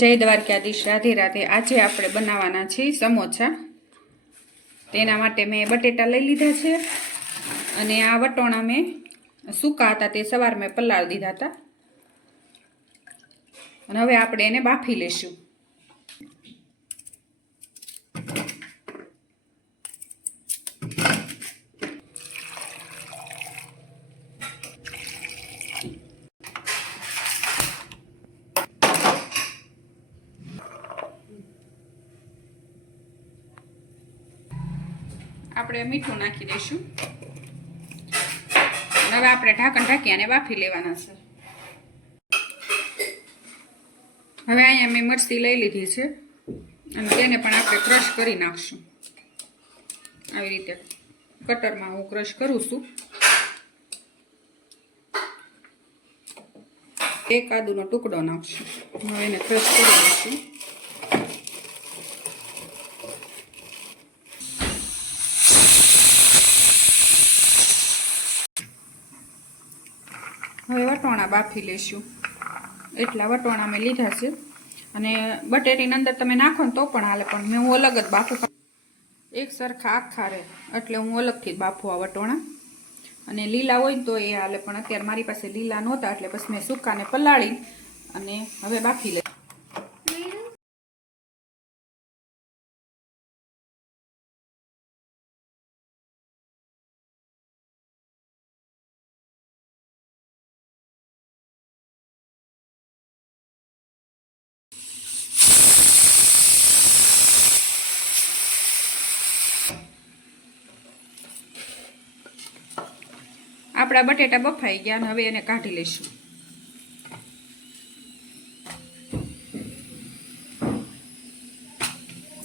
જય દ્વારકાધીશ. રાધે રાધે. આજે આપણે બનાવવાના છીએ સમોસા. તેના માટે મેં બટેટા લઈ લીધા છે અને આ વટોણા મેં સૂકા હતા તે સવાર મેં પલાળી દીધા હતા. અને હવે આપણે એને બાફી લેશું આપણે મીઠું નાખી દઈશું. હવે આપણે ઢાંકણ ઢાંકી અને બાફી લેવાના છે. હવે અહીંયા મેં મરચી લઈ લીધી છે. અને તેને પણ આપણે ક્રશ કરી નાખશું. આવી રીતે કટરમાં હું ક્રશ કરું છું. એક આદુનો ટુકડો નાખશું. હવે એને ક્રશ કરી દઈશું. વટોણા બાફી લેશું. એટલા વટોણા મેં લીધા છે. અને બટેટીની અંદર તમે નાખો ને તો પણ હાલે, પણ મેં હું અલગ જ બાફું. એક સરખા આખા રહે, એટલે હું અલગથી જ બાફું આ વટોણા. અને લીલા હોય તો એ હાલે, પણ અત્યારે મારી પાસે લીલા નહોતા, એટલે પછી મેં સૂકાને પલાળી અને હવે બાફી લઈ. આપણા બટેટા બફાઈ ગયા અને હવે એને કાઢી લઈશું.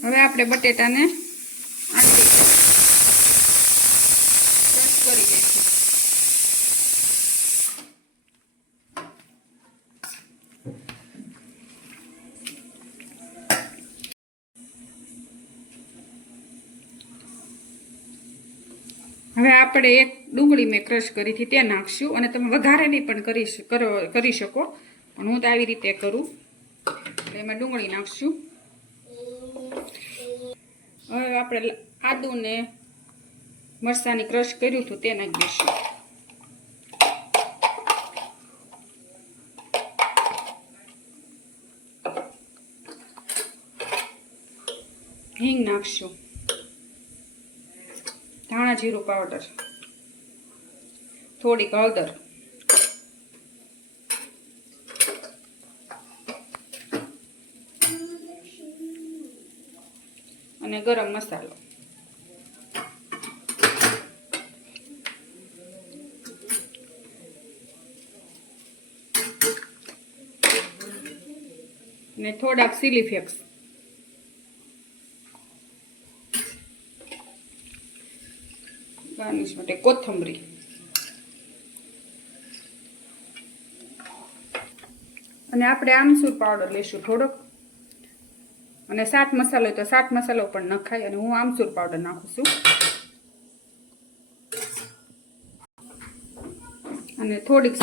હવે આપણે બટેટાને આંટી ક્રશ કરી દઈશું હવે આપણે એક ડુંગળી મેં ક્રશ કરી હતી તે નાખશું અને તમે વઘારેની પણ કરી કરો શકો. પણ હું તો આવી રીતે કરું. એટલે એમાં ડુંગળી નાખશું. હવે આપણે આદુને મરસાની ક્રશ કર્યું હતું તે નાખી દઈશું. હિંગ નાખશું. ધાણા જીરું પાવડર થોડીક હળદર. અને ગરમ મસાલો. ને થોડાક સિલી ગાર્નિશ માટે કોથમરી. અને આપણે આમચૂર પાવડર લઈશું થોડોક. અને સાત મસાલો તો સાત મસાલો પણ નખાય અને હું આમચૂર પાવડર નાખું છું. અને થોડીક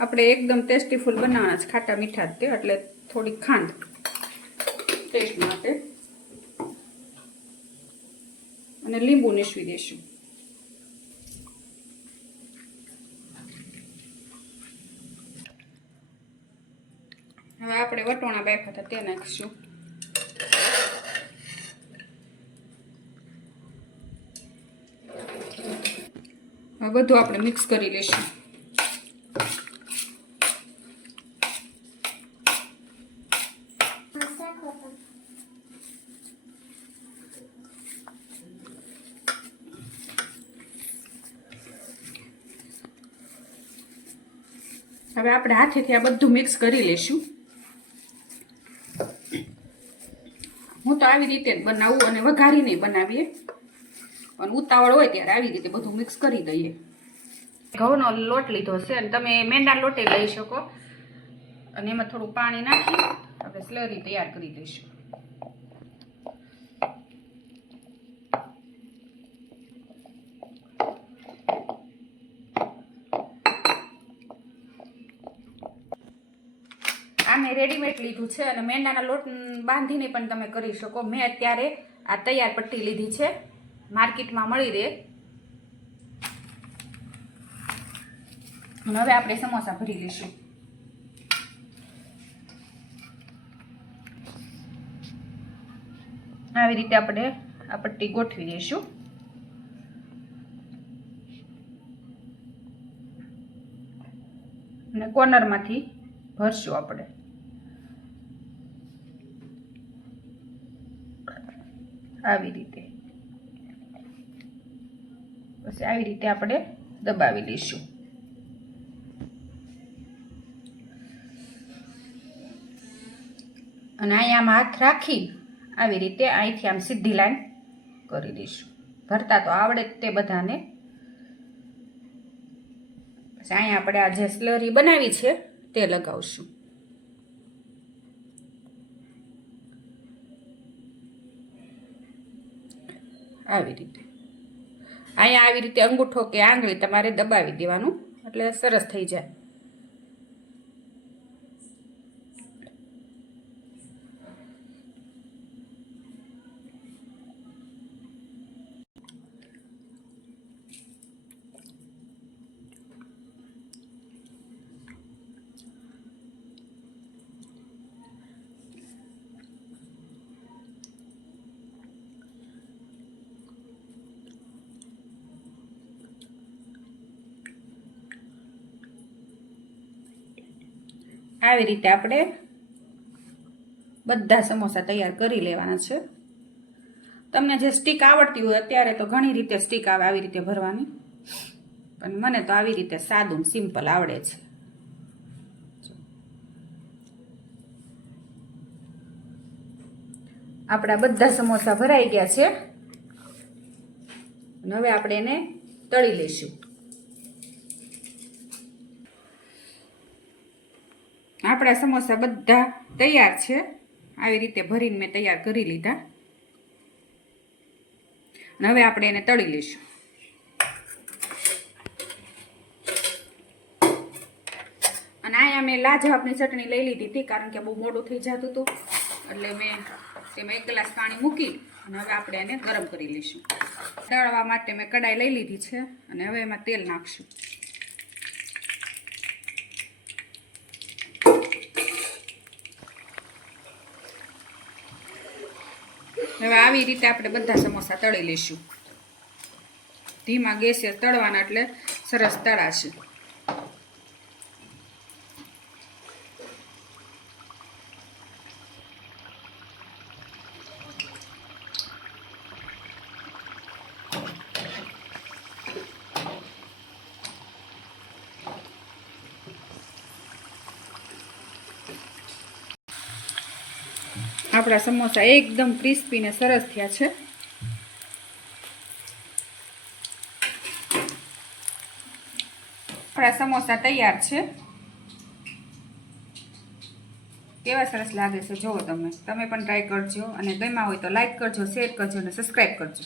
આપણે એકદમ ટેસ્ટી ફૂલ બનાવવાના છે ખાટા મીઠા તે, એટલે થોડીક ખાંડ ટેસ્ટ માટે. અને લીંબુ નીસવી દઈશું. હવે આપણે વટોણા બાફ્યા હતા તે નાખીશું. હવે બધું આપણે મિક્સ કરી લઈશું. હવે આપણે હાથેથી આ બધું મિક્સ કરી લઈશું હું તો આવી રીતે જ બનાવવું અને વઘારીને બનાવીએ. અને ઉતાવળ હોય ત્યારે આવી રીતે બધું મિક્સ કરી દઈએ. ઘઉંનો લોટ લીધો છે અને તમે મેંદા લોટે લઈ શકો. અને એમાં થોડું પાણી નાખી, આપણે સ્લરી તૈયાર કરી દઈશું આ રેડીમેડ લીધું છે અને મેંદાના લોટ બાંધીને પણ તમે કરી શકો. મેં અત્યારે આ તૈયાર પટ્ટી લીધી છે. માર્કેટમાં મળી રહે. હવે આપણે સમોસા ભરી લઈશું. આવી રીતે આપણે આ પટ્ટી ગોઠવી દઈશું અને કોર્નરમાંથી ભરશું આપણે. આવી રીતે. પછી આવી રીતે આપણે દબાવી લઈશું. અને અહીંયા આમ હાથ રાખી આવી રીતે અહીંથી આમ સીધી લાઈન કરી દઈશું. ભરતા તો આવડે તે બધાને. પછી અહીંયા આપણે આ જે સ્લરી બનાવી છે તે લગાવશું. આવી રીતે. અહીંયા આવી રીતે અંગૂઠો કે આંગળી તમારે દબાવી દેવાનું, એટલે સરસ થઈ જાય. આવી રીતે આપણે બધા સમોસા તૈયાર કરી લેવાના છે. તમને જે સ્ટીક આવડતી હોય અત્યારે તો ઘણી રીતે સ્ટીક આવે આવી રીતે ભરવાની. પણ મને તો આવી રીતે સાદું સિમ્પલ આવડે છે. આપણા બધા સમોસા ભરાઈ ગયા છે. હવે આપણે એને તળી લઈશું. આપણા સમોસા બધા તૈયાર છે. આવી રીતે ભરીને મેં તૈયાર કરી લીધા. અને હવે આપણે એને તળી લઈશું. અને અહીંયા મેં લાજવાબની ચટણી લઈ લીધી હતી, કારણ કે બહુ મોડું થઈ જતું હતું. એટલે મેં તેમાં એક ગ્લાસ પાણી મૂકી અને હવે આપણે એને ગરમ કરી લઈશું. તળવા માટે મેં કડાઈ લઈ લીધી છે અને હવે એમાં તેલ નાખશું. હવે આવી રીતે આપણે બધા સમોસા તળી લઈશું. ધીમા ગેસે તળવાના એટલે સરસ તળાશે. આપણા સમોસા એકદમ ક્રિસ્પી ને સરસ થયા છે. આપણા સમોસા તૈયાર છે. કેવા સરસ લાગે છે જુઓ તમે. તમે પણ ટ્રાય કરજો અને ગમ્યા હોય તો લાઇક કરજો શેર કરજો અને સબસ્ક્રાઈબ કરજો.